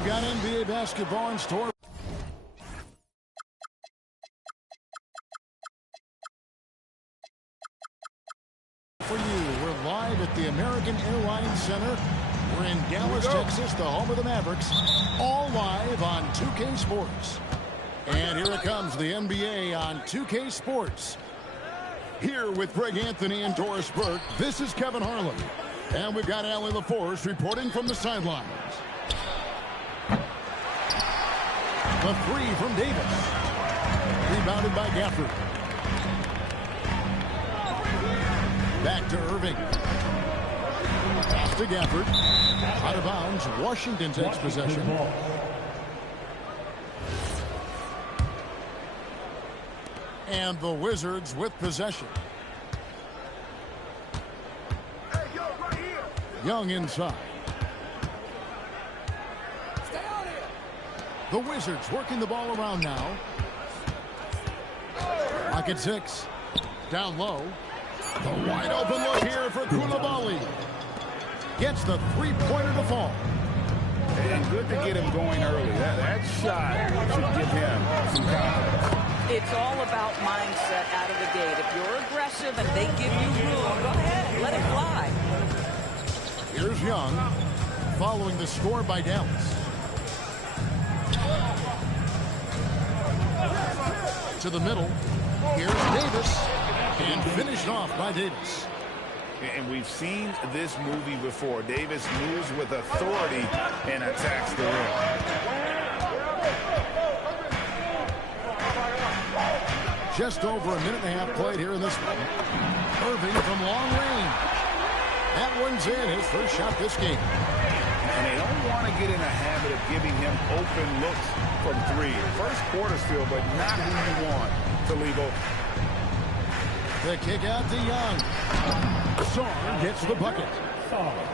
We've got NBA basketball in store for you. We're live at the American Airlines Center. We're in Dallas, Texas, the home of the Mavericks. All live on 2K Sports. And here it comes, the NBA on 2K Sports. Here with Greg Anthony and Doris Burke, this is Kevin Harlan. And we've got Allie LaForce reporting from the sidelines. The three from Davis. Rebounded by Gafford. Back to Irving. Pass to Gafford. Out of bounds. Washington takes possession. And the Wizards with possession. Young inside. The Wizards working the ball around now. Lock at 6. Down low. The wide open look here for Koulibaly. Gets the three-pointer to fall. And good to get him going early. That shot should give him some confidence. It's all about mindset out of the gate. If you're aggressive and they give you room, go ahead, let it fly. Here's Young, following the score by Dallas. To the middle. Here's Davis. And finished off by Davis. And we've seen this movie before. Davis moves with authority and attacks the rim. Just over a minute and a half played here in this one. Irving from long range. That one's in, his first shot this game. And they don't want to get in a habit of giving him open looks from three. First quarter still, but not who you want to leave open. The kick out to Young. Sarr gets the bucket.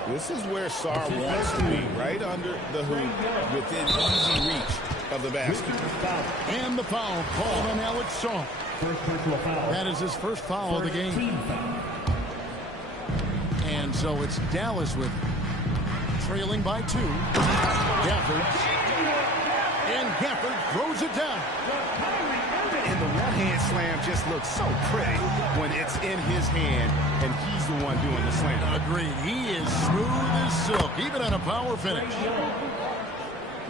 This is where Sarr wants to be, right under the hoop, within easy reach of the basket. And the foul called on Alex Sarr. That is his first foul of the game. And so it's Dallas with it. Trailing by 2. Gafford. And Gafford throws it down. And the one-hand slam just looks so pretty when it's in his hand and he's the one doing the slam. Agreed. He is smooth as silk, even on a power finish.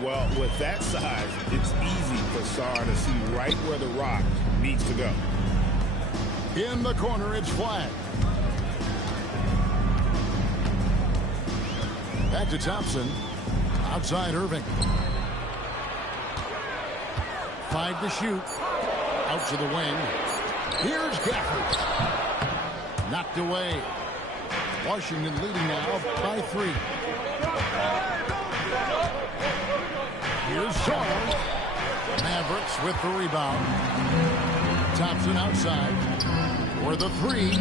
Well, with that size, it's easy for Sarr to see right where the rock needs to go. In the corner, it's flat. Back to Thompson. Outside Irving. 5 to shoot. Out to the wing. Here's Gafford. Knocked away. Washington leading now by 3. Here's Sarr. Mavericks with the rebound. Thompson outside for the 3.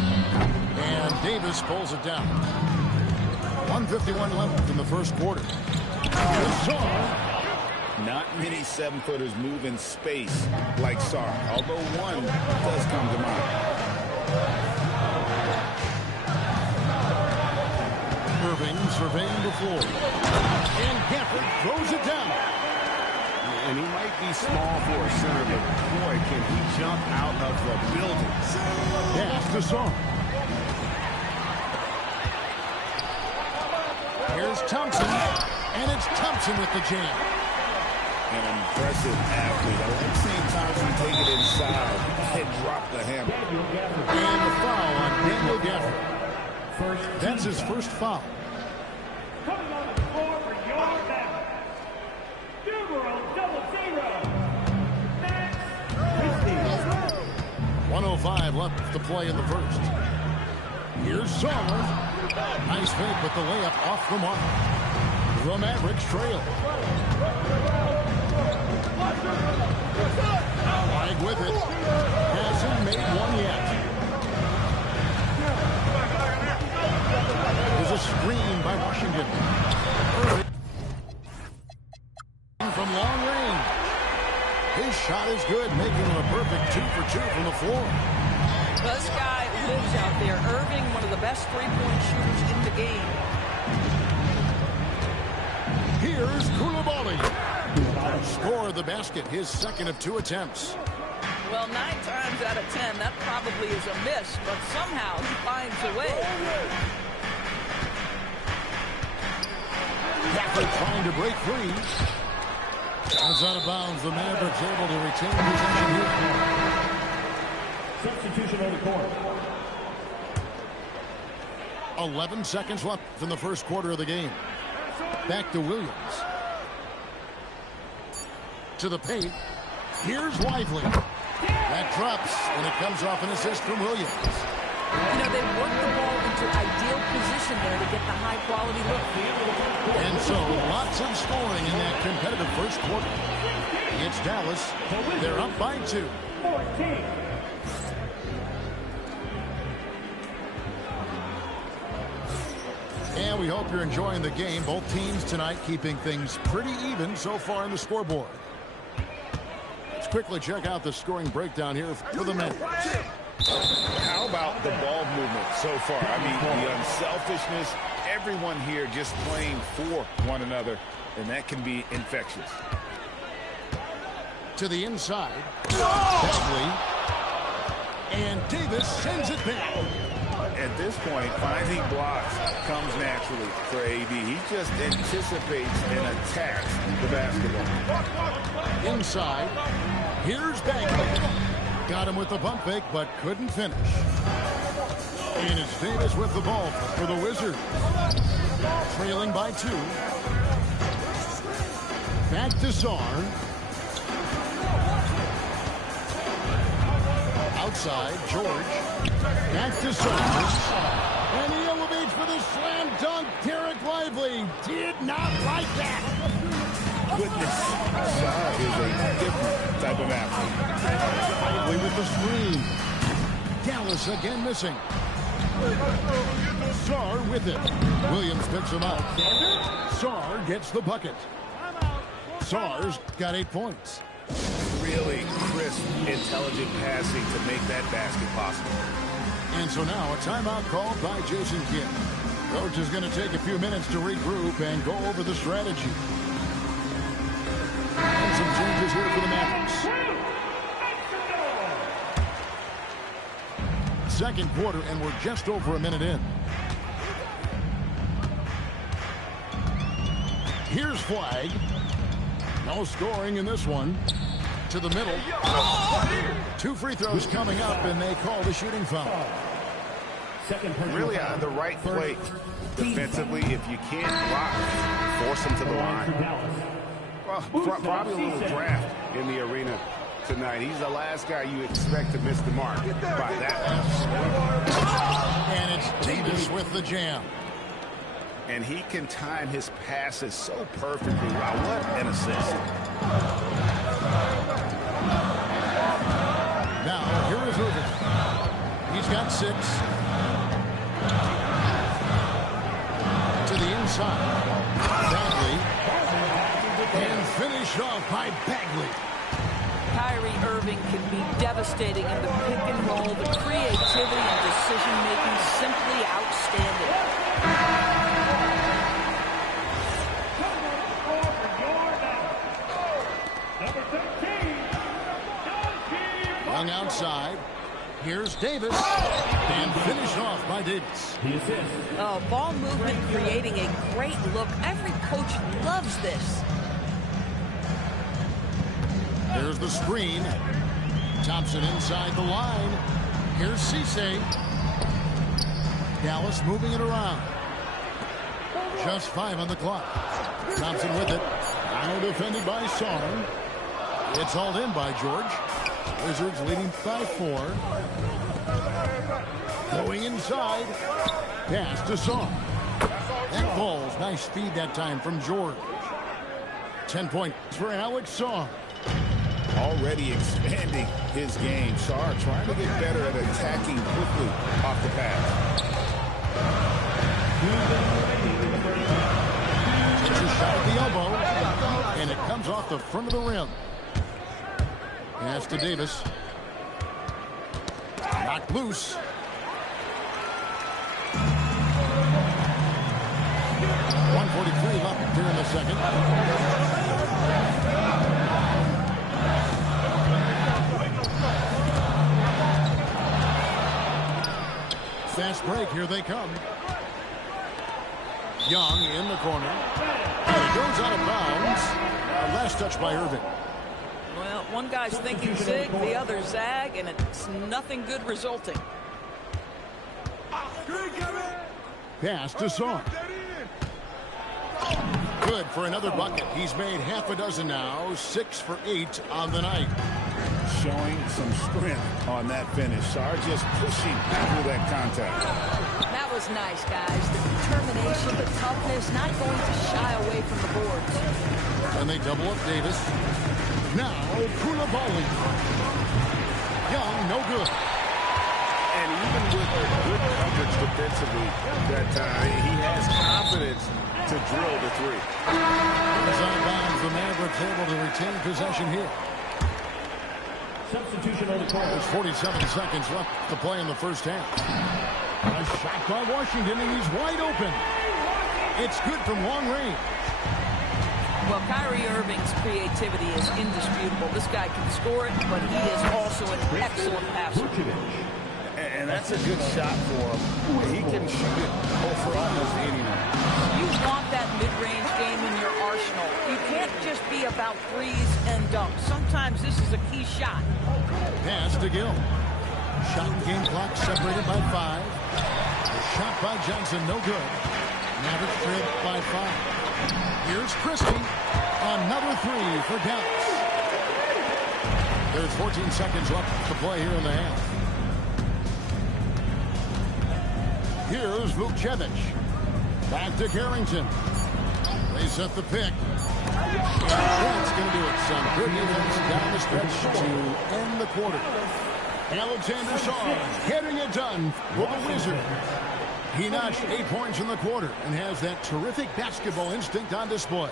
And Davis pulls it down. 1:51 left in the first quarter. Here's Sarr. Not many 7-footers move in space like Sarr, although one does come to mind. Irving surveying the floor. And Gafford throws it down. And he might be small for a center, but boy, can he jump out of the building. Pass to Sarr. Here's Thompson. And it's Thompson with the jam. An impressive athlete. I like seeing Thompson take it inside and drop the hammer. And the foul on Daniel Gafford. That's his first foul. Coming on the floor for your Mavericks. Numero 00. 1:05 left to play in the first. Here's Sarr. Nice fake, but the layup off the mark. The Mavericks trail. White with it. Hasn't made one yet. There's a screen by Washington. From long range. His shot is good, making him a perfect 2 for 2 from the floor. This guy lives out there. Irving, one of the best three-point shooters in the game. Here's Koulibaly. Score the basket, his second of 2 attempts. Well, 9 times out of 10, that probably is a miss, but somehow he finds a way. Gafford trying to break free. It's out of bounds. The Mavericks able to retain possession here. Substitution on the court. 11 seconds left in the first quarter of the game. Back to Williams. To the paint. Here's Lively. That drops, and it comes off an assist from Williams. You know, they work the ball into ideal position there to get the high-quality look. And so, lots of scoring in that competitive first quarter. It's Dallas. They're up by 2. 14. And we hope you're enjoying the game. Both teams tonight keeping things pretty even so far on the scoreboard. Let's quickly check out the scoring breakdown here for the men. How about the ball movement so far? I mean, the unselfishness, everyone here just playing for one another, and that can be infectious. To the inside. Bagley. And Davis sends it back. At this point, finding blocks comes naturally for AD. He just anticipates and attacks the basketball. Inside. Here's Bagley. Got him with the pump fake, but couldn't finish. And it's Davis with the ball for the Wizards. Trailing by 2. Back to Sarr. Outside, George. Back to Sarr. And he elevates for the slam dunk. Derek Lively did not like that. Goodness, Sarr is a different type of athlete. Lively with the screen. Dallas again missing. Sarr with it. Williams picks him up. Sarr gets the bucket. Sarr's got 8 points. Really crisp, intelligent passing to make that basket possible. And so now a timeout called by Jason Kidd. Coach is going to take a few minutes to regroup and go over the strategy. And some changes here for the Mavericks. Second quarter, and we're just over a minute in. Here's Flag. No scoring in this one. To the middle. 2 free throws coming up, and they call the shooting foul. Really on the right play defensively. If you can't block, force them to the line. Well, probably a little draft in the arena tonight. He's the last guy you expect to miss the mark by that much. And it's Davis with the jam. And he can time his passes so perfectly. Wow, what an assist. Now, here is Irvin. He's got 6. To the inside. Bagley. And finished off by Bagley. Kyrie Irving can be devastating in the pick and roll. The creativity and decision-making simply outstanding. Young outside. Here's Davis. And finished off by Davis. Oh, ball movement creating a great look. Every coach loves this. There's the screen. Thompson inside the line. Here's Cisse. Dallas moving it around. Just 5 on the clock. Thompson with it. Now defended by Sarr. It's hauled in by George. Wizards leading by 4. Going inside. Pass to Sarr. That falls. Nice feed that time from George. 10 points for Alex Sarr. Already expanding his game. Sarr trying to get better at attacking quickly off the pass. It's a shot at the elbow. And it comes off the front of the rim. Pass to Davis. Knocked loose. 1:14 2:43 left here in the second. Fast break. Here they come. Young in the corner. And it goes out of bounds. Last touch by Irving. Well, one guy's thinking zig, the other zag, and it's nothing good resulting. Pass to Song. Good for another bucket. He's made half a dozen now. 6 for 8 on the night. Showing some strength on that finish. Sarge just pushing through that contact. That was nice, guys. The determination, the toughness, not going to shy away from the boards. And they double up Davis. Now, Koulibaly. Young, no good. And even with good coverage defensively that time, he has confidence to drill the three. As out of bounds, the Mavericks able to retain possession here. Substitution on the court. There's 47 seconds left to play in the first half. A shot by Washington, and he's wide open. It's good from long range. Well, Kyrie Irving's creativity is indisputable. This guy can score it, but he is also an excellent passer. And that's a good shot for him. He can shoot it for almost anyone. You want that mid-range game in your arsenal. You can't just be about threes and dunks. Sometimes this is a key shot. Pass to Gill. Shot and game clock separated by 5. The shot by Johnson, no good. Mavericks trailed by 5. Here's Christie. Another 3 for Dallas. There's 14 seconds left to play here in the half. Here's Vukcevic. Back to Carrington. They set the pick. And that's going to do it. Some good defense down the stretch to end the quarter. Alexander Song getting it done for the Wizards. He notched 8 points in the quarter and has that terrific basketball instinct on display.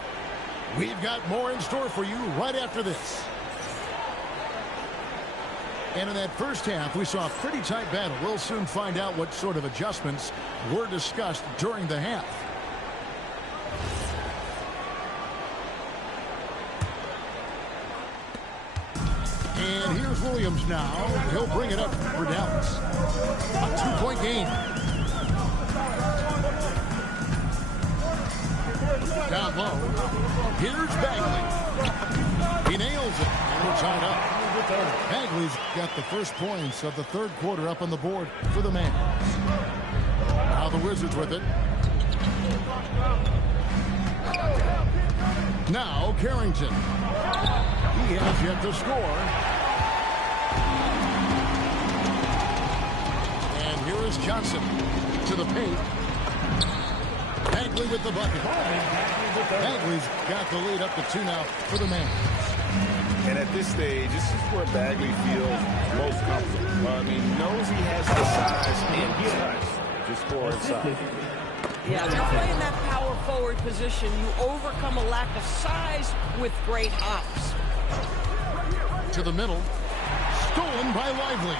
We've got more in store for you right after this. And in that first half, we saw a pretty tight battle. We'll soon find out what sort of adjustments were discussed during the half. And here's Williams now. He'll bring it up for Dallas. A 2-point game. Down low. Here's Bagley. He nails it. And we're tied up. Bagley's got the first points of the third quarter up on the board for the man. Now the Wizards with it. Now Carrington. He has yet to score. And here is Johnson to the paint. Bagley with the bucket. Bagley's got the lead up to 2 now for the man. And at this stage, this is where Bagley feels most comfortable. I mean, knows he has the size and touch to score inside. Yeah, if you're playing that power forward position, you overcome a lack of size with great hops. To the middle. Stolen by Lively.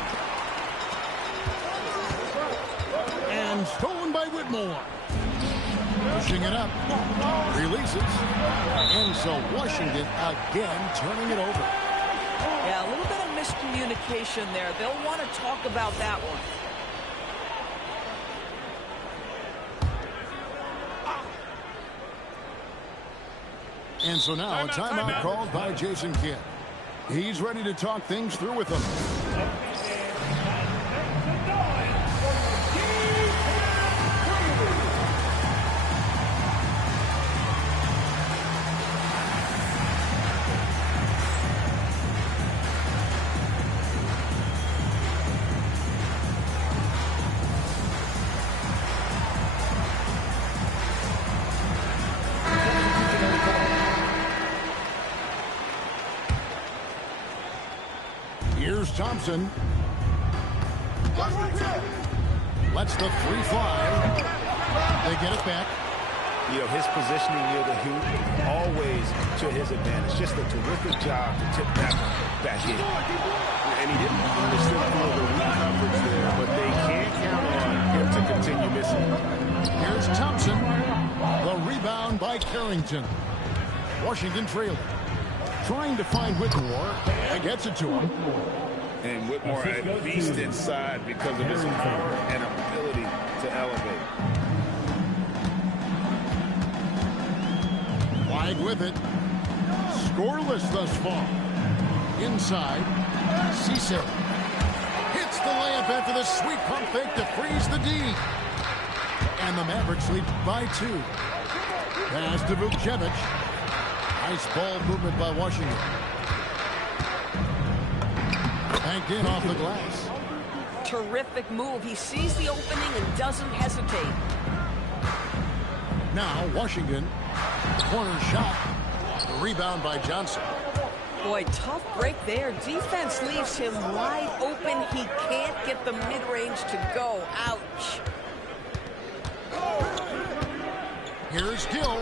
And stolen by Whitmore. Pushing it up. Releases. And so Washington again turning it over. Yeah, a little bit of miscommunication there. They'll want to talk about that one. And so now a timeout called by Jason Kidd. He's ready to talk things through with them. Here's Thompson. Lets the 3 fly. They get it back. You know, his positioning near the hoop, always to his advantage. Just a terrific job to tip that back in. And he didn't understand the weak coverage there, but they can't count on him to continue missing. Here's Thompson. The rebound by Carrington. Washington trailing. Trying to find Whitmore. And gets it to him. And Whitmore a beast inside because of his power and ability to elevate. Flag with it. Scoreless thus far. Inside. Cisse. Hits the layup after the sweet pump fake to freeze the D. And the Mavericks lead by 2. Pass to Vukcevic. Nice ball movement by Washington. Banked in off the glass. Terrific move. He sees the opening and doesn't hesitate. Now Washington. Corner shot. The rebound by Johnson. Boy, tough break there. Defense leaves him wide open. He can't get the mid-range to go. Ouch. Here's Gill.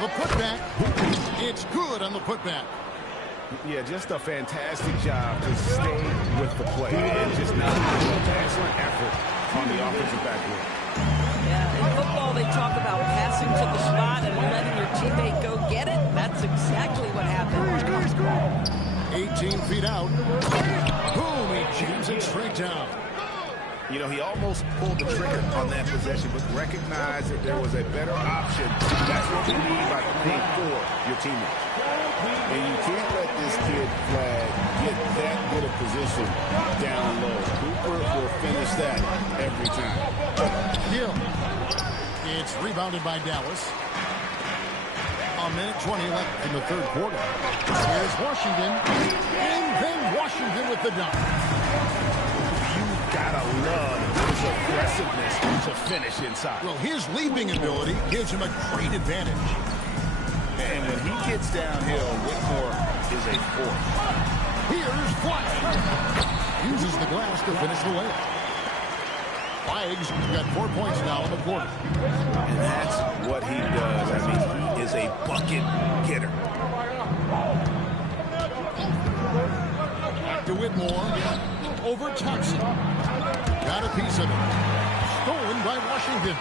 The putback. It's good on the putback. Yeah, just a fantastic job to stay with the play and just not excellent effort on the offensive backboard. Yeah, in football they talk about passing to the spot and letting your teammate go get it. That's exactly what happened. 18 feet out. Boom, he jams it straight down. You know, he almost pulled the trigger on that possession, but recognized that there was a better option. That's what you need by playing for your teammates. And you can't let this kid Flag get that good a position down low. Cooper will finish that every time. Gill. It's rebounded by Dallas. A minute 20 left in the third quarter. Here's Washington. And then Washington with the dunk. You've got to love his aggressiveness to finish inside. Well, his leaping ability gives him a great advantage. And when he gets downhill, Whitmore is a force. Here's Flag. Uses the glass to finish the layup. Flag's got 4 points now in the quarter. And that's what he does. I mean, he is a bucket getter. Back to Whitmore. Over Thompson. Got a piece of it. Stolen by Washington.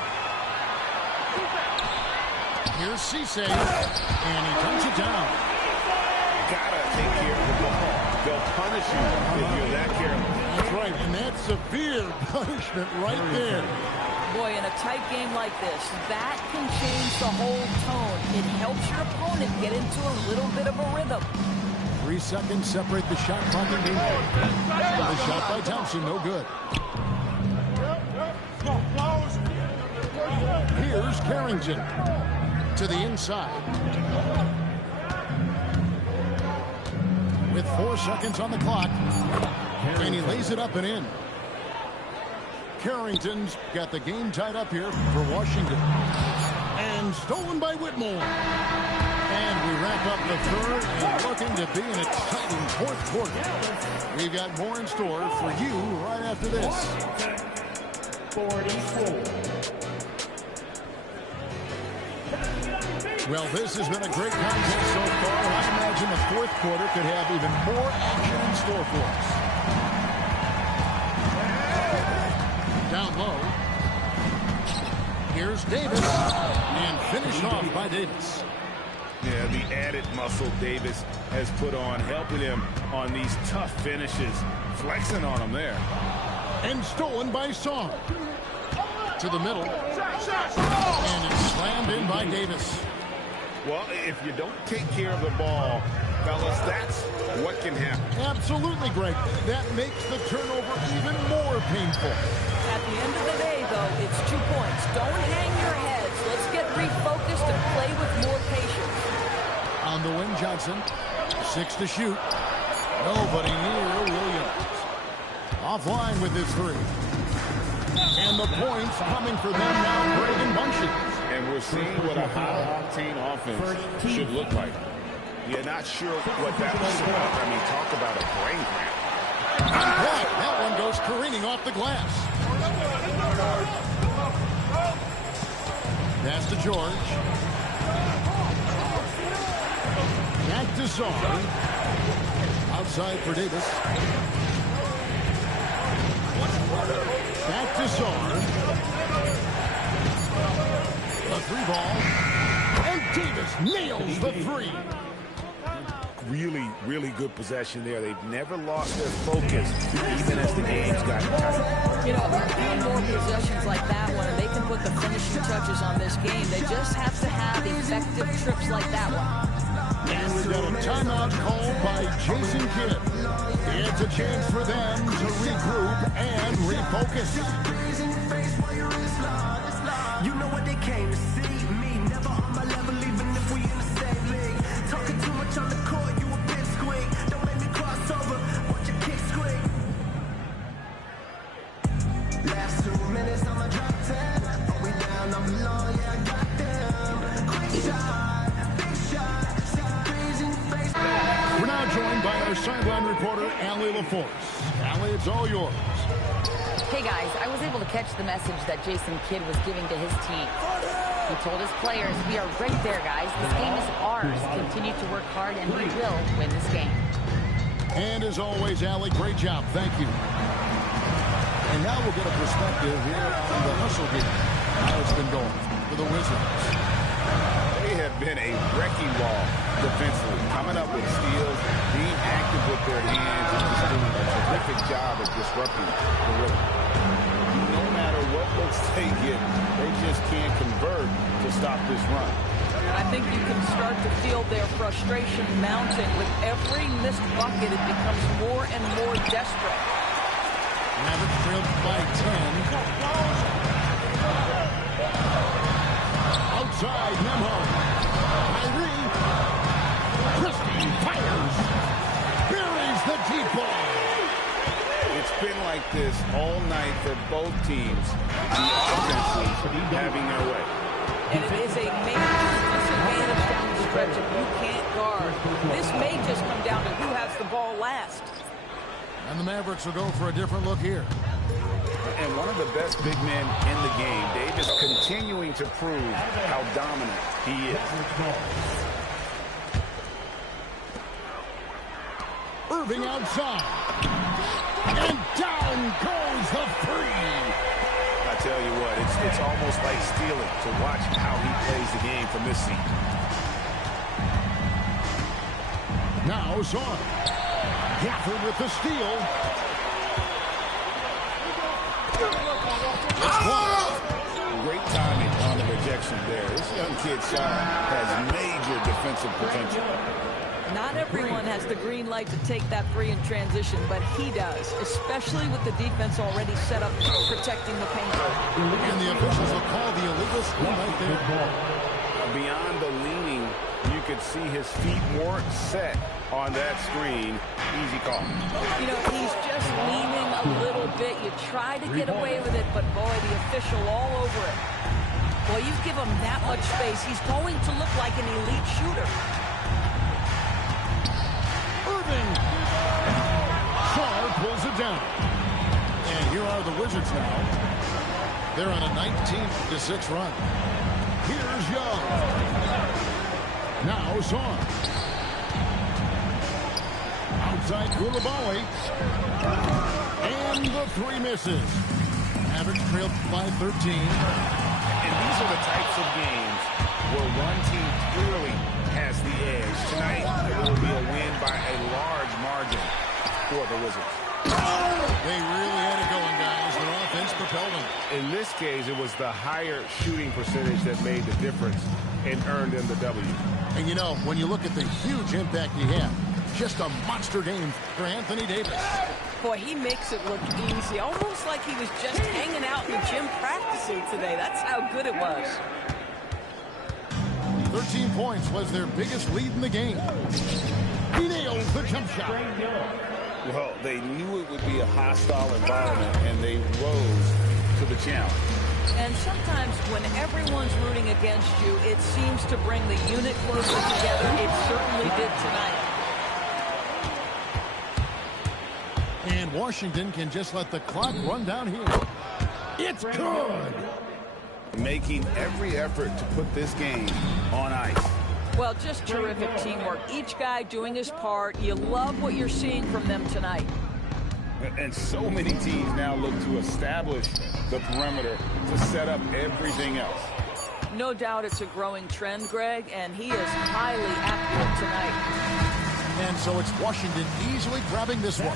Here's Cisse. And he turns it down. Gotta take care of the ball. They'll punish you if you're that careless. That's right, and that's severe punishment right there. Boy, in a tight game like this, that can change the whole tone. It helps your opponent get into a little bit of a rhythm. 3 seconds separate the shot clock and game. The shot by Thompson, no good. Here's Carrington to the inside. With 4 seconds on the clock. And he lays it up and in. Carrington's got the game tied up here for Washington. And stolen by Whitmore. And we wrap up the third and looking to be an exciting fourth quarter. We've got more in store for you right after this. 44. Well, this has been a great contest so far. I imagine the fourth quarter could have even more action in store for us. Down low. Here's Davis. And finished off by Davis. Yeah, the added muscle Davis has put on, helping him on these tough finishes. Flexing on him there. And stolen by Song. To the middle. And it's slammed in by Davis. Well, if you don't take care of the ball, fellas, that's what can happen. Absolutely, Greg. That makes the turnover even more painful. At the end of the day, though, it's 2 points. Don't hang your heads. Let's get refocused and play with more patience. On the wing, Johnson. 6 to shoot. Nobody near Williams. Offline with his 3. And the points coming for them now, Greg and Munchen. And we're seeing what a high-octane offense should look like. You're not sure what that was about. I mean, talk about a brain cramp. Right, that one goes careening off the glass. Pass to George. Back to Czar. Outside for Davis. Back to Czar. A 3 ball. Davis nails the three. Really, really good possession there. They've never lost their focus, even as the game's gotten tight. You know, a few more possessions like that one, and they can put the finishing touches on this game. They just have to have effective trips like that one. And we've got a timeout called by Jason Kidd. It's a chance for them to regroup and refocus. You know what they came to see. Me, never on my level, even if we in the same league. Talking too much on the court, you a bit squeak. Don't make me cross over, watch your kick squeak. Last 2 minutes, I'ma drop 10. Are we down, are we low? Yeah, I got them. Quick shot, big shot, freezing face. We're now joined by our sideline reporter, Allie LaForce. Allie, it's all yours. Hey guys, I was able to catch the message that Jason Kidd was giving to his team. He told his players, we are right there, guys. This game is ours. Continue to work hard, and we will win this game. And as always, Allie, great job. Thank you. And now we'll get a perspective here on the hustle game. How it's been going for the Wizards. They have been a wrecking ball defensively, coming up with steals, being active with their hands, and just doing a terrific job of disrupting the rhythm. No matter what looks they get, they just can't convert to stop this run. I think you can start to feel their frustration mounting. With every missed bucket, it becomes more and more desperate. Mavericks trailed by 10. Outside, Nemho. Kyrie. Christie fires. Buries the deep ball. It's been like this all night for both teams. The offenses having their way. And it is a major disadvantage down the stretch if you can't guard. This may just come down to who has the ball last. And the Mavericks will go for a different look here. And one of the best big men in the game, Davis, continuing to prove how dominant he is. Irving outside. And down goes the three. I tell you what, it's almost like stealing to watch how he plays the game from this seat. Now Zorn. Gafford with the steal. It's blocked. Great timing on the rejection there. This young kid's shot has major defensive potential. Not everyone has the green light to take that three in transition, but he does, especially with the defense already set up protecting the paint. And the officials will call the illegal screen right there. Beyond the leaning, you could see his feet weren't set on that screen. Easy call. You know, he's just leaning a little bit. You try to get away with it, but boy, the official all over it. Boy, you give him that much space, he's going to look like an elite shooter. Irving. Shaw pulls it down. And here are the Wizards now. They're on a 19-6 run. Here's Young. Now Shaw. Outside Koulibaly. And the three misses. Mavericks trailed by 13. And these are the types of games where one team clearly has the edge. Tonight, it will be a win by a large margin for the Wizards. They really had it going, guys. Their offense propelled them. In this case, it was the higher shooting percentage that made the difference and earned them the W. And you know, when you look at the huge impact he had, just a monster game for Anthony Davis. Boy, he makes it look easy, almost like he was just hanging out in the gym practicing today. That's how good it was. 13 points was their biggest lead in the game. He nails the jump shot. Well, they knew it would be a hostile environment, and they rose to the challenge. And sometimes when everyone's rooting against you, it seems to bring the unit closer together. It certainly did tonight. And Washington can just let the clock run down here. It's good. Making every effort to put this game on ice. Well, just terrific teamwork. Each guy doing his part. You love what you're seeing from them tonight. And so many teams now look to establish the perimeter to set up everything else. No doubt it's a growing trend, Greg, and he is highly active tonight. And so it's Washington easily grabbing this one.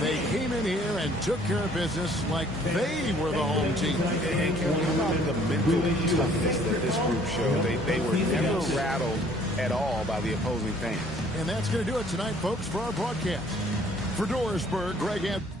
They came in here and took care of business like they were the home team. And can we talk about the mental toughness that this group showed? They were never rattled at all by the opposing fans. And that's going to do it tonight, folks, for our broadcast. For Dorisburg, Greg Anthony.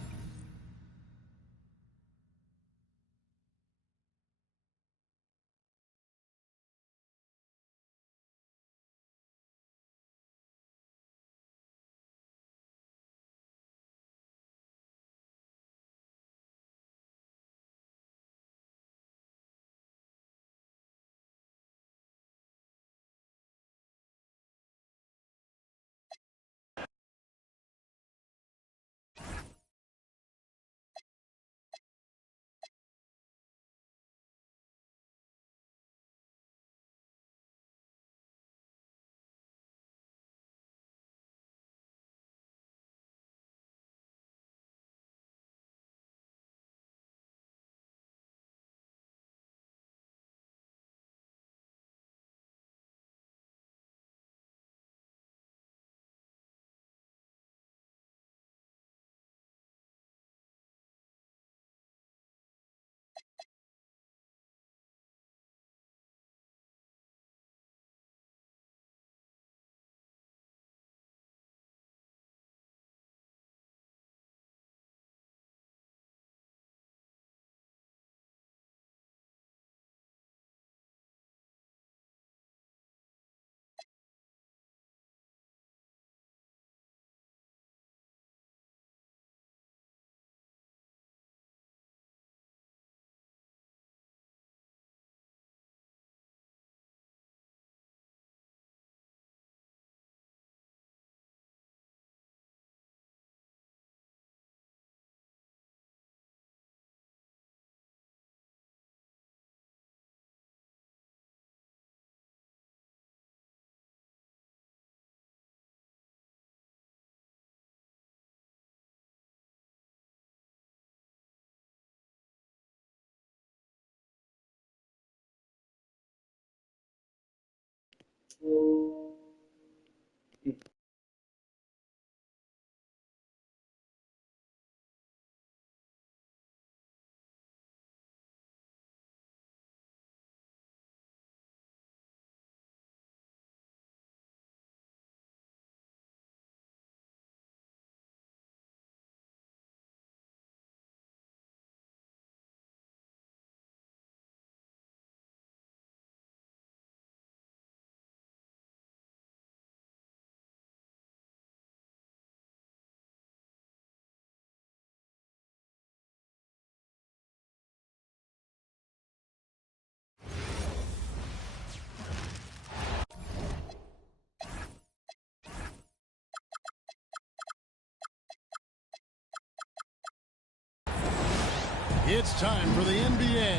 It's time for the NBA.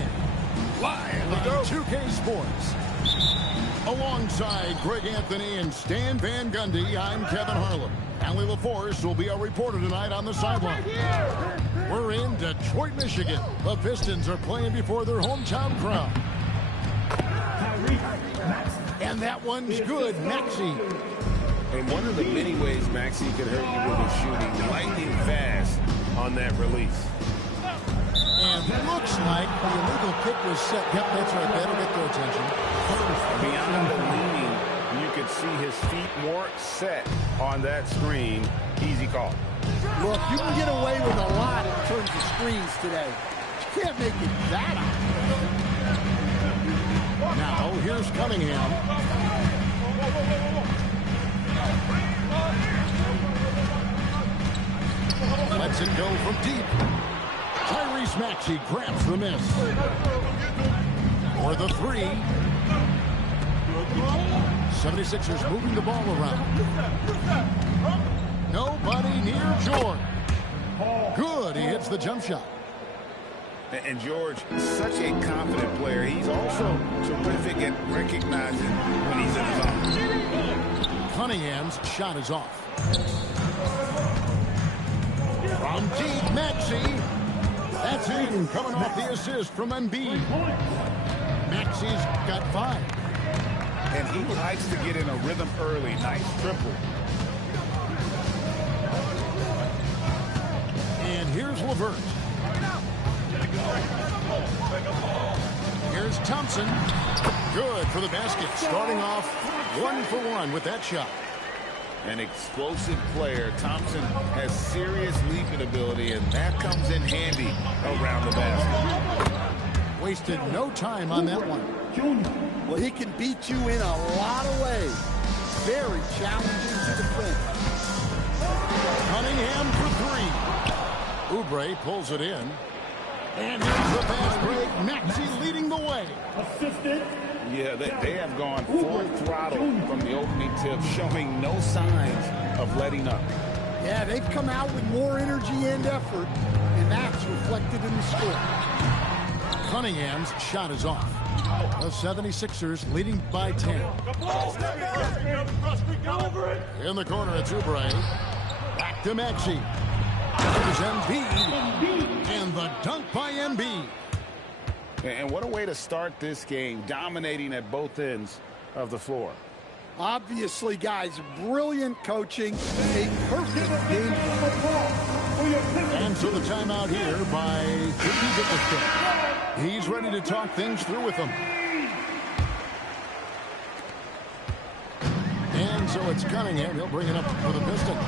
Live on 2K Sports. Alongside Greg Anthony and Stan Van Gundy, I'm Kevin Harlan. Allie LaForce will be our reporter tonight on the sideline. We're in Detroit, Michigan. The Pistons are playing before their hometown crowd. And that one's good, Maxey. And one of the many ways Maxey can hurt you with his shooting, lightning fast on that release. And looks like the illegal kick was set. Yep, that's right. Better get their attention. Beyond the leaning, you could see his feet more set on that screen. Easy call. Look, you can get away with a lot in terms of screens today. You can't make it that obvious. Now, here's Cunningham. Lets it go from deep. Tyrese Maxey grabs the miss. For the three. 76ers moving the ball around. Nobody near George. Good, he hits the jump shot. And George, such a confident player. He's also terrific at recognizing when he's in his zone. Cunningham's shot is off. From deep, Maxey. That's in, coming off the assist from Embiid. Maxi's got 5. And he likes to get in a rhythm early. Nice triple. And here's LeVert. Here's Thompson. Good for the basket. Starting off 1 for 1 with that shot. An explosive player. Thompson has serious leaping ability, and that comes in handy around the basket. Wasted no time on that one. Well, he can beat you in a lot of ways. Very challenging to defend. Cunningham for 3. Oubre pulls it in. And here's the fast break. Maxey leading the way. Assistant. Yeah, they have gone full throttle from the opening tip, showing no signs of letting up. Yeah, they've come out with more energy and effort, and that's reflected in the score. Cunningham's shot is off. The 76ers leading by 10. In the corner, it's Oubre. Back to Maxey. There's Embiid. And the dunk by Embiid. And what a way to start this game, dominating at both ends of the floor. Obviously, guys, brilliant coaching, a perfect game. And so the timeout here by Jimmy Dickerson. He's ready to talk things through with them. And so it's Cunningham. He'll bring it up for the Pistons.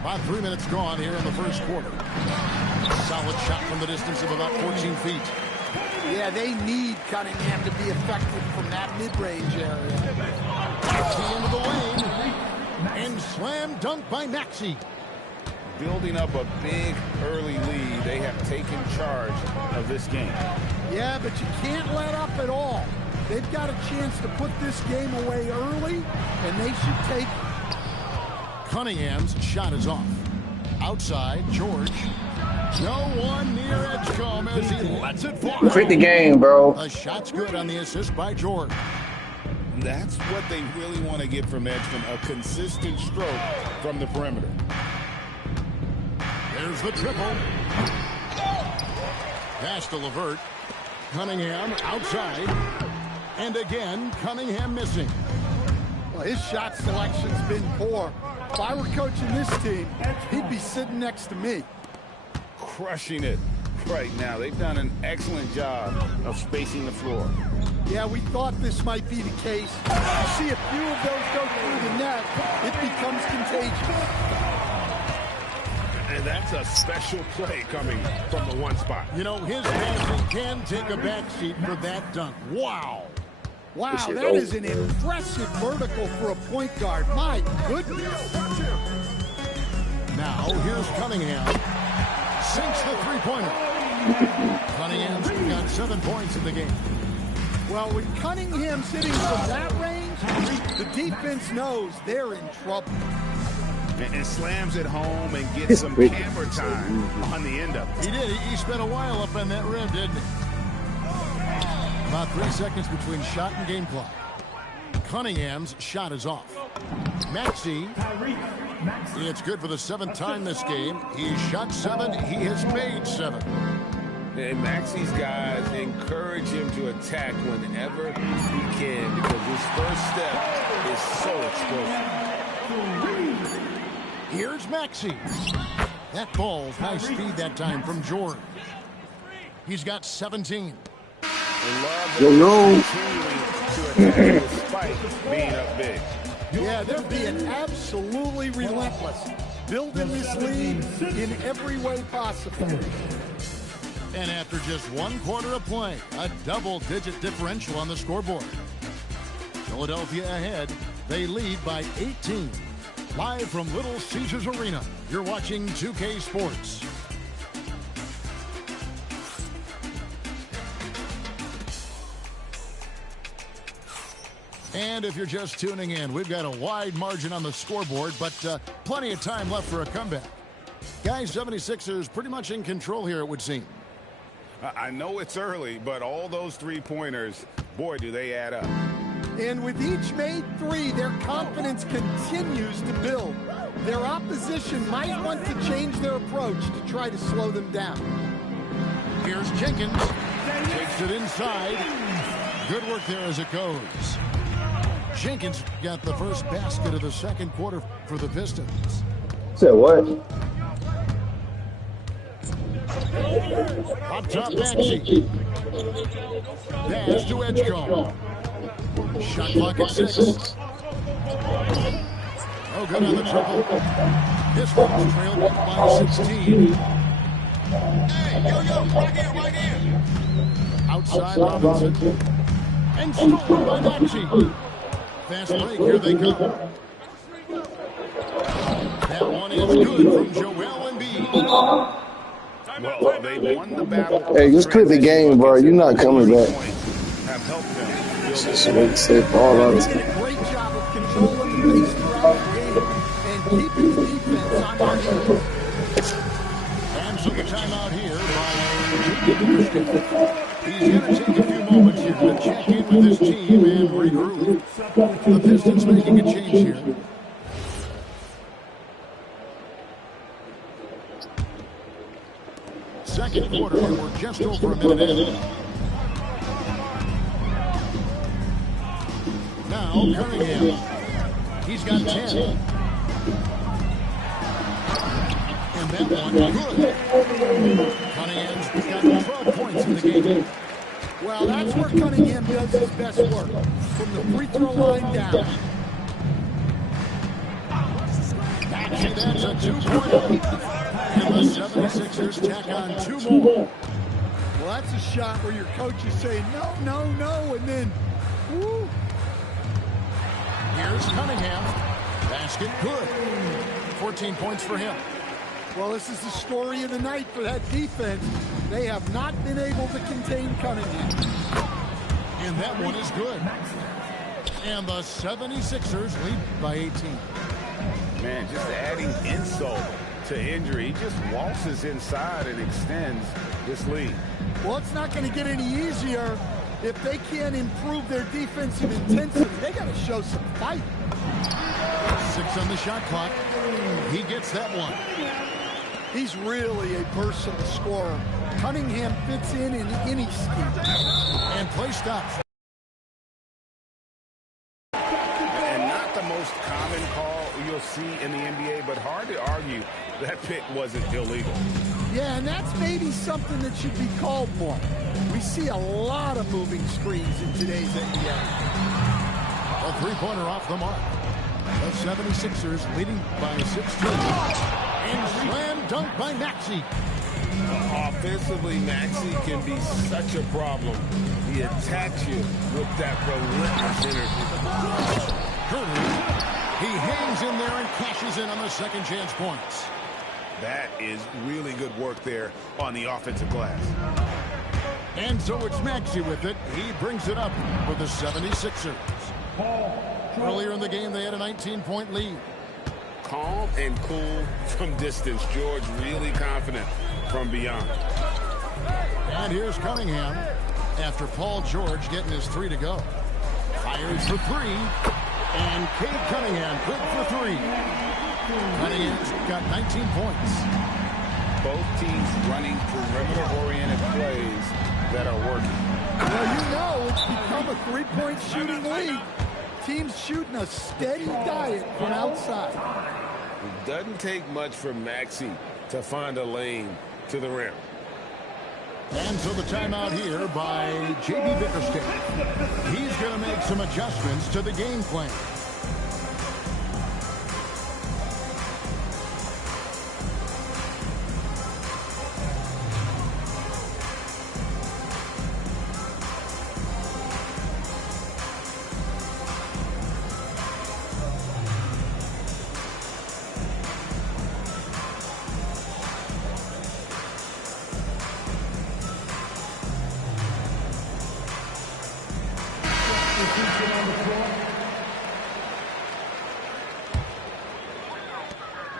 About 3 minutes gone here in the first quarter. Solid shot from the distance of about 14 feet. Yeah, they need Cunningham to be effective from that mid-range area. Maxey into the lane. And slam dunk by Maxey. Building up a big early lead, they have taken charge of this game. Yeah, but you can't let up at all. They've got a chance to put this game away early, and they should take it. Cunningham's shot is off. Outside, George. No one near Edgecombe as he lets it fly. Quit the game, bro. The shot's good on the assist by George. That's what they really want to get from Edgecombe, a consistent stroke from the perimeter. There's the triple. Pass to LeVert. Cunningham outside. And again, Cunningham missing. Well, his shot selection's been poor. If I were coaching this team, he'd be sitting next to me. Crushing it right now. They've done an excellent job of spacing the floor. Yeah, we thought this might be the case. You see a few of those go through the net, it becomes contagious. And that's a special play coming from the one spot. You know, his passing can take a backseat for that dunk. Wow. Wow, that is an impressive vertical for a point guard. My goodness. Now, here's Cunningham. Sinks the three-pointer. Cunningham's got 7 points in the game. Well, when Cunningham's hitting from that range, the defense knows they're in trouble. And slams it home and gets some camera time on the end of it. He did. He spent a while up on that rim, didn't he? About 3 seconds between shot and game clock. Cunningham's shot is off. Maxey. It's good for the 7th time this game. He shot 7. He has made 7. And Maxey's guys encourage him to attack whenever he can because his first step is so explosive. Here's Maxey. That ball's nice speed that time from George. He's got 17. Yo. Continuing to attack despite being up big. Yeah, they're being absolutely relentless. Building this lead in every way possible. And after just 1 quarter of play, a double-digit differential on the scoreboard. Philadelphia ahead. They lead by 18. Live from Little Caesars Arena, you're watching 2K Sports. And if you're just tuning in, we've got a wide margin on the scoreboard, but plenty of time left for a comeback. Guys, 76ers pretty much in control here, it would seem. I know it's early, but all those three-pointers, boy, do they add up. And with each made 3, their confidence continues to build. Their opposition might want to change their approach to try to slow them down. Here's Jenkins. Takes it inside. Good work there as it goes. Jenkins got the first basket of the second quarter for the Pistons. Said what? Up top, Maxey. Pass to Edgecombe. Shot clock at 6. Oh, good on the triple. Pistons trailed by 16. Hey, right here. Outside Robinson. And stolen by Maxey. Fast break, here they come. That one is good from Joel Embiid. Well, they won the battle. Hey, just quit the game, bro. You're not coming back. Have helped them build Just wait, stay all out. Did a great job of controlling the pace throughout the game and keeping the defense on their heels. And so the timeout here by He's going to take a few moments here to check in with his team and regroup. The Pistons making a change here. Second quarter, and we're just over a minute in. Now, Cunningham. He's got 10. And that one, good. Cunningham's got 12 points in the game. Well, that's where Cunningham does his best work, from the free throw line down. Actually, that's a two-pointer. And the 76ers tack on 2 more. Well, that's a shot where your coach is saying, no, no, no, and then, woo. Here's Cunningham. Basket good. 14 points for him. Well, this is the story of the night for that defense. They have not been able to contain Cunningham. And that one is good. And the 76ers lead by 18. Man, just adding insult to injury. He just waltzes inside and extends this lead. Well, it's not going to get any easier if they can't improve their defensive intensity. They got to show some fight. 6 on the shot clock. He gets that one. He's really a versatile scorer. Cunningham fits in any scheme. And play stops. And not the most common call you'll see in the NBA, but hard to argue that pick wasn't illegal. Yeah, and that's maybe something that should be called more. We see a lot of moving screens in today's NBA. A three-pointer off the mark. The 76ers leading by 16. And slam dunk by Maxey. Offensively, Maxey can be such a problem. He attacks you with that relentless energy. Curtis, he hangs in there and cashes in on the second chance points. That is really good work there on the offensive glass. And so it's Maxey with it. He brings it up for the 76ers. Earlier in the game, they had a 19-point lead. Calm and cool from distance. George really confident from beyond. And here's Cunningham after Paul George getting his 3 to go. Fires for 3. And Cade Cunningham good for 3. Cunningham's got 19 points. Both teams running perimeter-oriented plays that are working. Well, you know it's become a three-point shooting league. Teams shooting a steady diet from outside. It doesn't take much for Maxey to find a lane to the rim. And so the timeout here by J.B. Bickerstaff. He's going to make some adjustments to the game plan.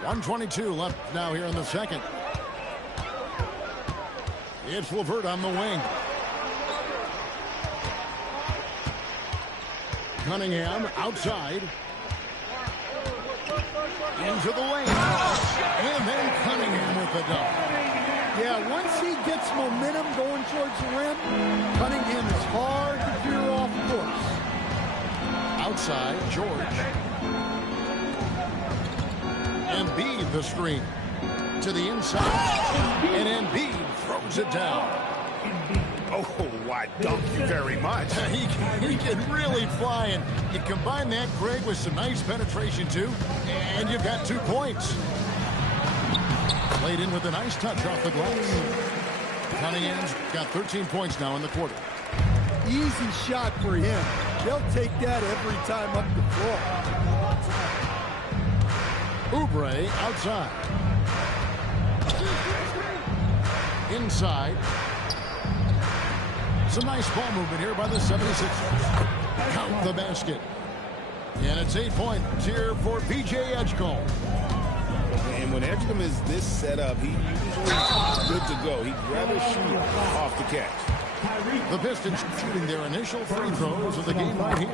.122 left now here in the second. It's LeVert on the wing. Cunningham outside. Into the lane. And then Cunningham with the dunk. Yeah, once he gets momentum going towards the rim, Cunningham is hard to veer off course. Outside, George. Embiid the screen. To the inside. And Embiid throws it down. Oh, why, thank you very much. He can really fly, and you combine that, Greg, with some nice penetration, too, and you've got 2 points. Played in with a nice touch off the glass. Cunningham's got 13 points now in the quarter. Easy shot for him. They'll take that every time up the floor. Oubre outside. Inside. Some nice ball movement here by the 76ers. Count the basket. And it's 8 points here for VJ Edgecombe. And when Edgecombe is this set up, he's usually good to go. He'd rather shoot off the catch. The Pistons shooting their initial free throws of the game right here.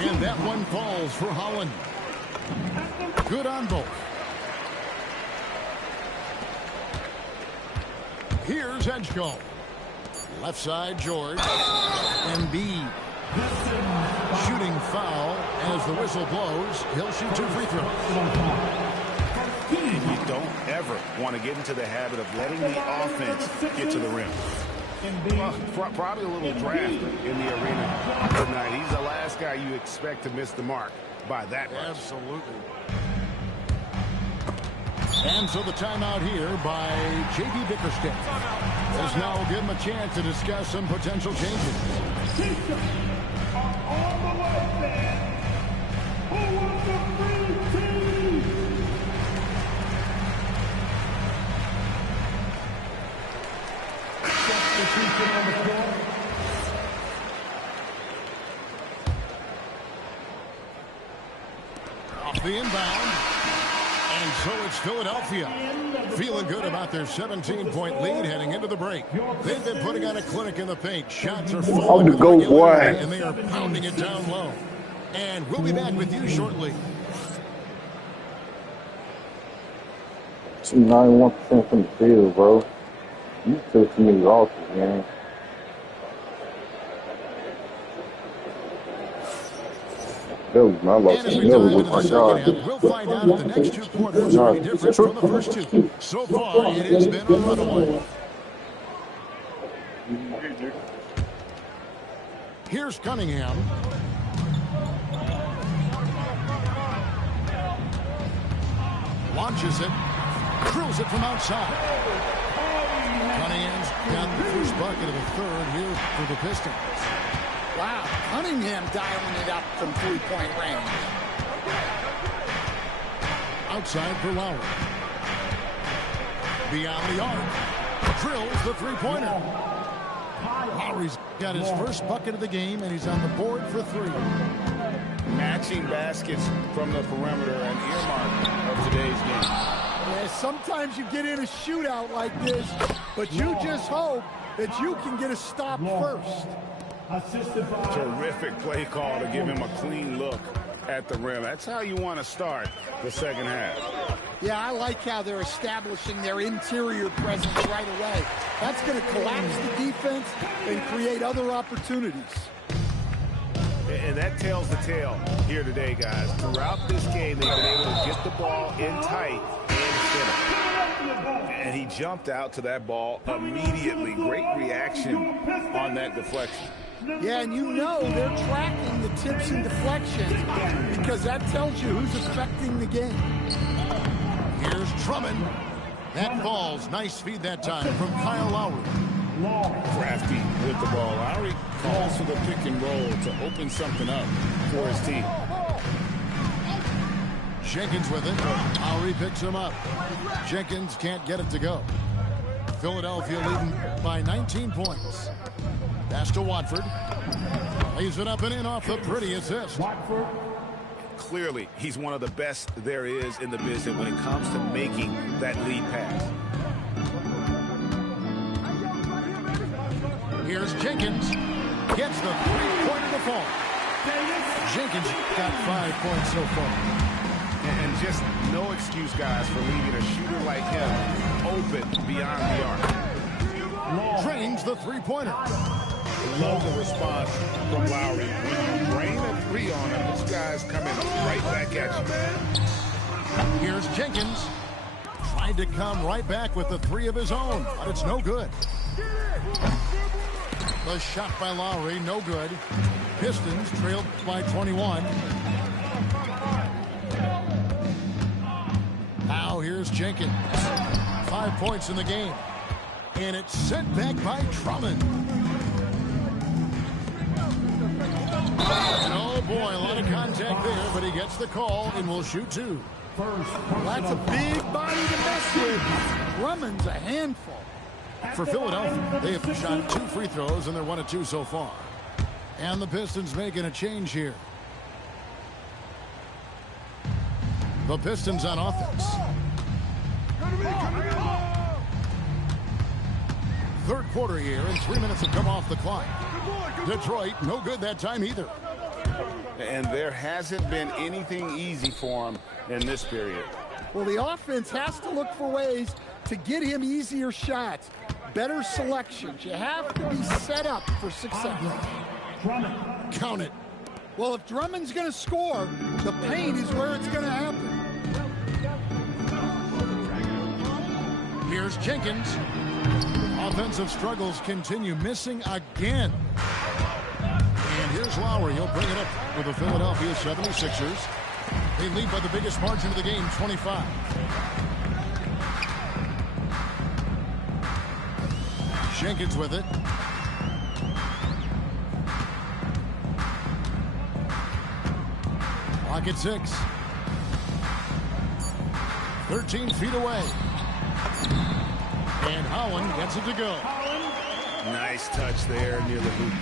And that one falls for Holland. Good on both. Here's Edgecombe. Left side, George. Embiid. Shooting foul as the whistle blows. He'll shoot 2 free throws. You don't ever want to get into the habit of letting the offense get to the rim. Well, probably a little draft in the arena tonight. He's the last guy you expect to miss the mark by that much. Absolutely. And so the timeout here by J.D. Bickerstaff. This now will give him a chance to discuss some potential changes. On the way, fans. Who wants the free team? Substitution on the floor. Off the inbound. And so it's Philadelphia feeling good about their 17-point lead heading into the break. They've been putting on a clinic in the paint. Shots are falling to the regularity, and they are pounding it down low. And we'll be back with you shortly. 91% from the field, bro. You took too many losses, man. That was my loss. And as we dive into the second half, we'll find out if the next 2 quarters are any different from the first 2. So far, it has been a runaway. Here's Cunningham. Launches it. Drills it from outside. Cunningham's got the first bucket of the third here for the Pistons. Wow, Cunningham dialing it up from 3-point range. Outside for Lowry. Beyond the arc. Drills the 3-pointer. Lowry's got his first bucket of the game, and he's on the board for 3. Matching baskets from the perimeter, an earmark of today's game. Yeah, sometimes you get in a shootout like this, but you just hope that you can get a stop first. Terrific play call to give him a clean look at the rim. That's how you want to start the second half. Yeah, I like how they're establishing their interior presence right away. That's going to collapse the defense and create other opportunities. And that tells the tale here today, guys. Throughout this game, they've been able to get the ball in tight and finish. And he jumped out to that ball immediately. Great reaction on that deflection. Yeah, and you know they're tracking the tips and deflections because that tells you who's affecting the game. Here's Drummond. That falls. Nice feed that time from Kyle Lowry. Crafty with the ball. Lowry calls for the pick and roll to open something up for his team. Jenkins with it. Lowry picks him up. Jenkins can't get it to go. Philadelphia leading by 19 points. Pass to Watford. Leaves it up and in off the pretty assist. Clearly, he's one of the best there is in the business when it comes to making that lead pass. Here's Jenkins. Gets the 3-pointer to fall. Jenkins got 5 points so far. And just no excuse, guys, for leaving a shooter like him open beyond the arc. drains the three-pointer. Love the response from Lowry. When you drain a three on him, this guy's coming right back at you. Here's Jenkins. Tried to come right back with the three of his own, but it's no good. The shot by Lowry, no good. Pistons trailed by 21. Now here's Jenkins. 5 points in the game. And it's sent back by Drummond. And oh boy, a lot of contact there, but he gets the call and will shoot two. Well, that's a big body to mess with. Drummond's a handful. For Philadelphia, they have shot 2 free throws, and they're 1 of 2 so far. And the Pistons making a change here. The Pistons on offense. Third quarter here, and 3 minutes have come off the clock. Detroit, no good that time either. And there hasn't been anything easy for him in this period. Well, the offense has to look for ways to get him easier shots, better selections. You have to be set up for success. Count it. Well, if Drummond's going to score, the paint is where it's going to happen. Here's Jenkins. Offensive struggles continue, missing again. And here's Lowry. He'll bring it up with the Philadelphia 76ers. They lead by the biggest margin of the game, 25. Jenkins with it. Clock at 6. 13 feet away. And Howland gets it to go. Nice touch there near the hoop.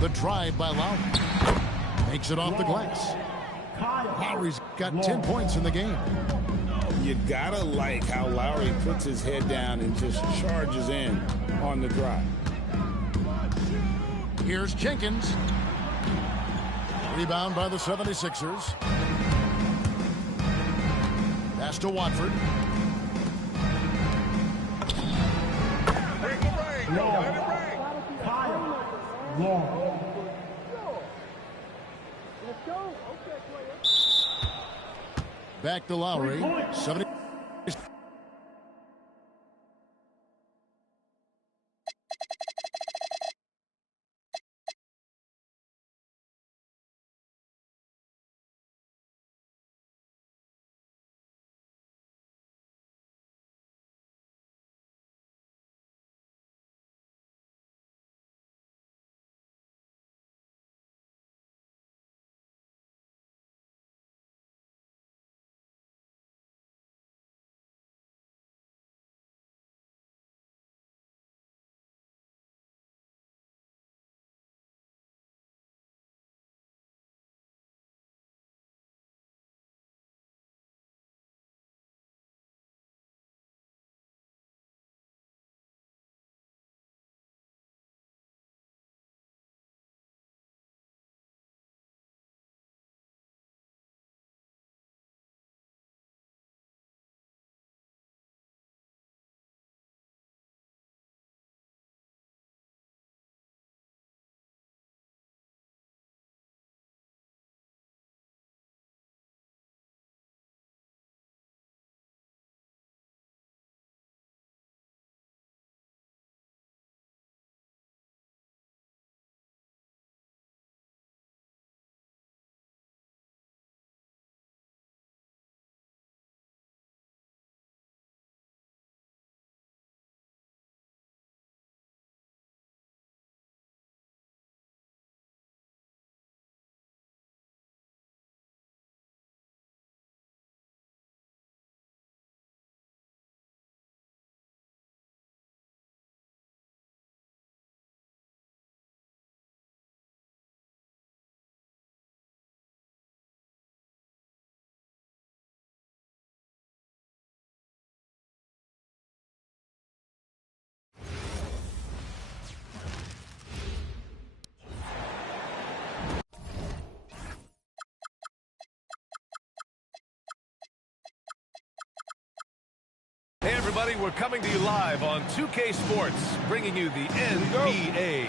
The drive by Lowry. Makes it off the glass. Lowry's got 10 points in the game. You gotta like how Lowry puts his head down and just charges in on the drive. Here's Jenkins. Rebound by the 76ers. Pass to Watford. Back to Lowry. 70. everybody. We're coming to you live on 2K Sports, bringing you the NBA.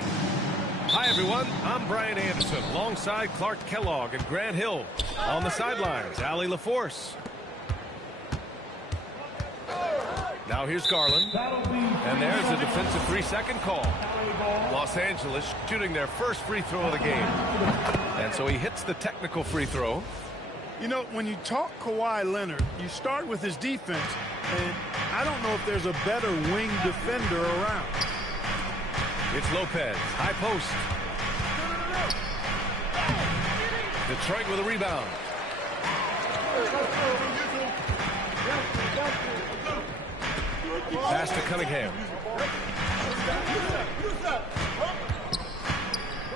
Hi, everyone. I'm Brian Anderson, alongside Clark Kellogg and Grant Hill. On the sidelines, Allie LaForce. Now here's Garland. And there's a defensive 3-second call. Los Angeles shooting their first free throw of the game. And so he hits the technical free throw. You know, when you talk Kawhi Leonard, you start with his defense, and I don't know if there's a better wing defender around. It's Lopez, high post. Detroit with a rebound. Pass to Cunningham.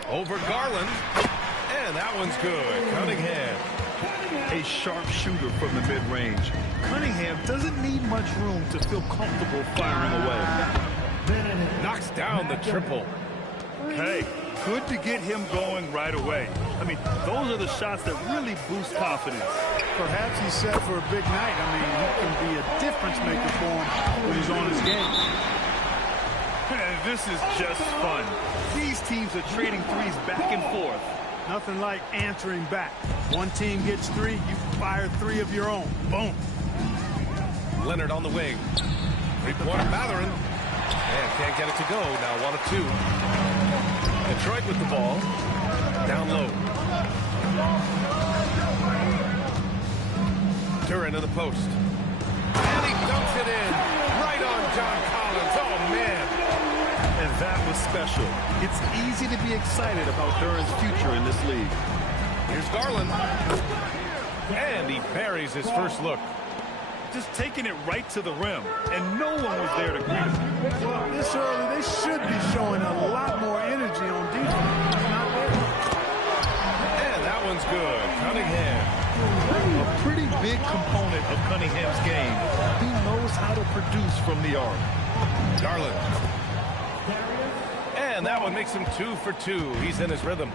Over Garland. And that one's good. Cunningham. A sharp shooter from the mid-range. Cunningham doesn't need much room to feel comfortable firing away. Knocks down the triple. Hey, good to get him going right away. I mean, those are the shots that really boost confidence. Perhaps he's set for a big night. I mean, he can be a difference maker for him when he's on his game. And this is just fun. These teams are trading threes back and forth. Nothing like answering back. One team gets 3, you fire 3 of your own. Boom. Leonard on the wing. Three-pointer Mathurin. And can't get it to go. Now 1 of 2. Detroit with the ball. Down low. Duran in the post. And he dumps it in. Right on John Collins. Oh, man. And that was special. It's easy to be excited about Duran's future in this league. Here's Garland. And he buries his first look. Just taking it right to the rim, and no one was there to greet him. Well, this early, they should be showing a lot more energy on defense. Not there. And that one's good. Cunningham. A pretty big component of Cunningham's game. He knows how to produce from the arc. Garland. And that one makes him 2 for 2. He's in his rhythm.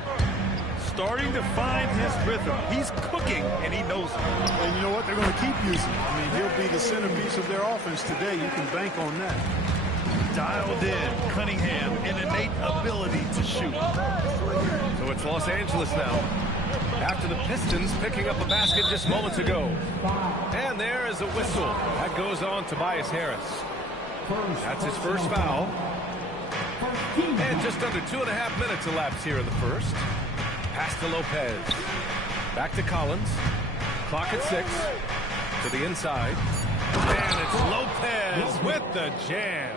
Starting to find his rhythm. He's cooking, and he knows it. And you know what? They're going to keep using him. I mean, he'll be the centerpiece of their offense today. You can bank on that. Dialed in, Cunningham, an innate ability to shoot. So it's Los Angeles now. After the Pistons picking up a basket just moments ago. And there is a whistle. That goes on Tobias Harris. That's his first foul. And just under 2.5 minutes elapsed here in the first. Pass to Lopez. Back to Collins. Clock at 6. To the inside. And it's Lopez with the jam.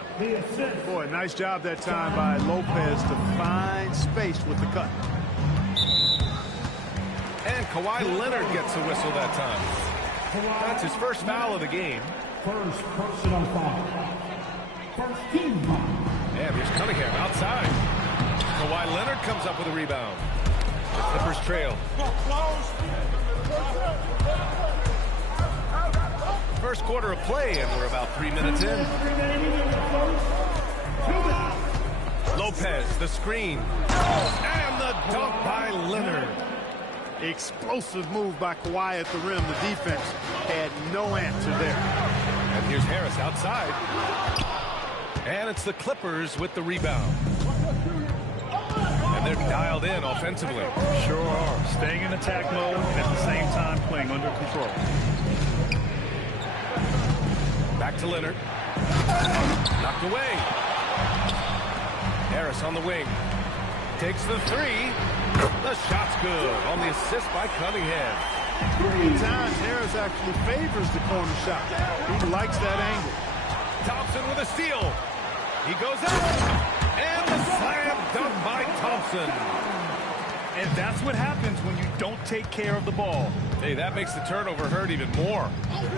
Boy, nice job that time by Lopez to find space with the cut. And Kawhi Leonard gets a whistle that time. That's his first foul of the game. First personal foul. First team foul. And here's Cunningham outside. Kawhi Leonard comes up with a rebound. The Clippers trail. First quarter of play, and we're about 3 minutes in. Lopez, the screen. And the dunk by Leonard. Explosive move by Kawhi at the rim. The defense had no answer there. And here's Harris outside. And it's the Clippers with the rebound. And they're dialed in offensively. Sure are. Staying in attack mode and at the same time playing under control. Back to Leonard. Knocked away. Harris on the wing. Takes the 3. The shot's good on the assist by Cunningham. At times, Harris actually favors the corner shot. He likes that angle. Thompson with a steal. He goes out. And the slam dunk by Thompson. And that's what happens when you don't take care of the ball. Hey, that makes the turnover hurt even more.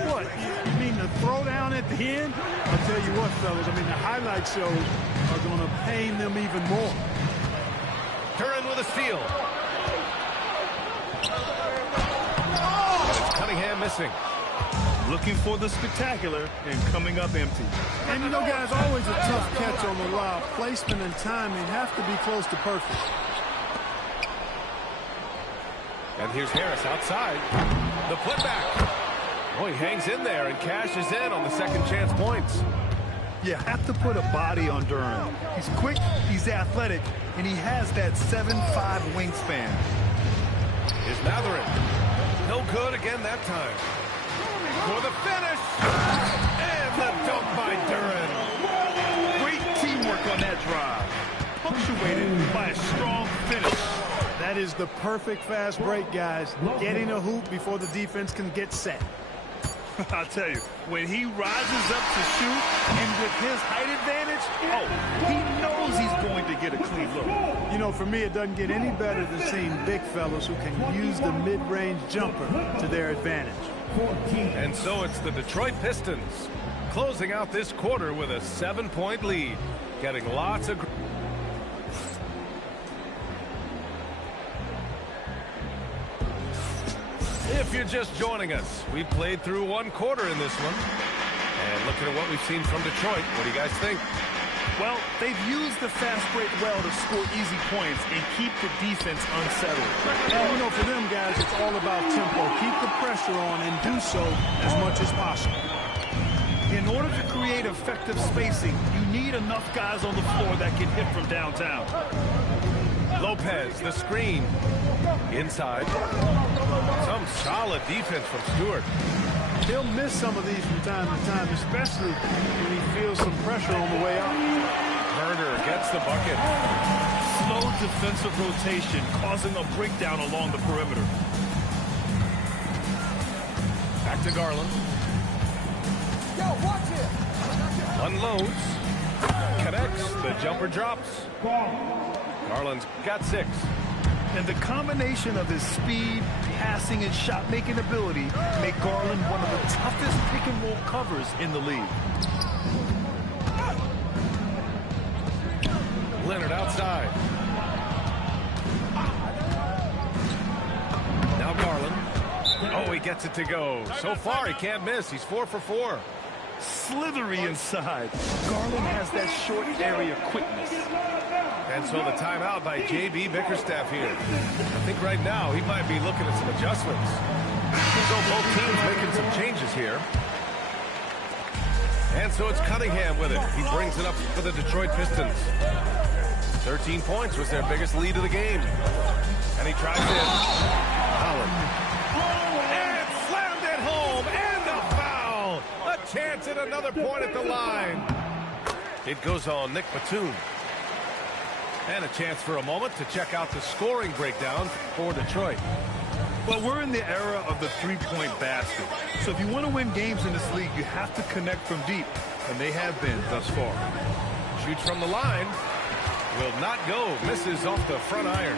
What? You mean the throwdown at the end? I'll tell you what, fellas. I mean, the highlight shows are going to pain them even more. Duran with a steal. And it's Cunningham missing. Looking for the spectacular and coming up empty. And you know, guys, always a tough catch on the lob. Placement and timing have to be close to perfect. And here's Harris outside. The putback. Oh, he hangs in there and cashes in on the second chance points. You have to put a body on Duran. He's quick, he's athletic, and he has that 7'5" wingspan. Here's Matherin. No good again that time. For the finish. And the dunk by Duran. Great teamwork on that drive. Punctuated by a strong finish. That is the perfect fast break, guys. Getting a hoop before the defense can get set. I'll tell you, when he rises up to shoot, and with his height advantage, he knows he's going to get a clean look. You know, for me, it doesn't get any better than seeing big fellas who can use the mid-range jumper to their advantage. And so it's the Detroit Pistons closing out this quarter with a 7-point lead, getting lots of... If you're just joining us, we played through one quarter in this one. And looking at what we've seen from Detroit, what do you guys think? Well, they've used the fast break well to score easy points and keep the defense unsettled. And, you know, for them guys, it's all about tempo. Keep the pressure on and do so as much as possible. In order to create effective spacing, you need enough guys on the floor that can hit from downtown. Lopez, the screen. Inside. Some solid defense from Stewart. He'll miss some of these from time to time, especially when he feels some pressure on the way out. Herder gets the bucket. Slow defensive rotation, causing a breakdown along the perimeter. Back to Garland. Yo, watch it. Unloads. Connects. The jumper drops. Garland's got 6. And the combination of his speed, passing, and shot-making ability make Garland one of the toughest pick-and-roll covers in the league. Leonard outside. Now Garland. Oh, he gets it to go. So far, he can't miss. He's 4 for 4. Slithery inside. Garland has that short area quickness. And so the timeout by J.B. Bickerstaff here. I think right now he might be looking at some adjustments. So both teams making some changes here. And so it's Cunningham with it. He brings it up for the Detroit Pistons. 13 points was their biggest lead of the game. And he tries in. Holland. And slammed it home. And a foul. A chance at another point at the line. It goes on Nick Batum. And a chance for a moment to check out the scoring breakdown for Detroit. Well, we're in the era of the three-point basket. So if you want to win games in this league, you have to connect from deep. And they have been thus far. Shoots from the line. Will not go. Misses off the front iron.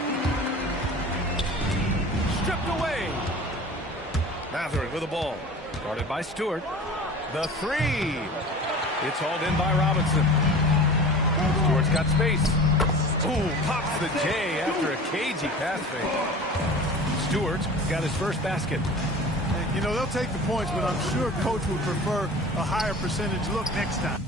Stripped away. Matherin with the ball. Guarded by Stewart. The 3. It's hauled in by Robinson. Stewart's got space. Ooh, pops the J after a cagey pass fake. Stewart's got his first basket. You know, they'll take the points, but I'm sure Coach would prefer a higher percentage look next time.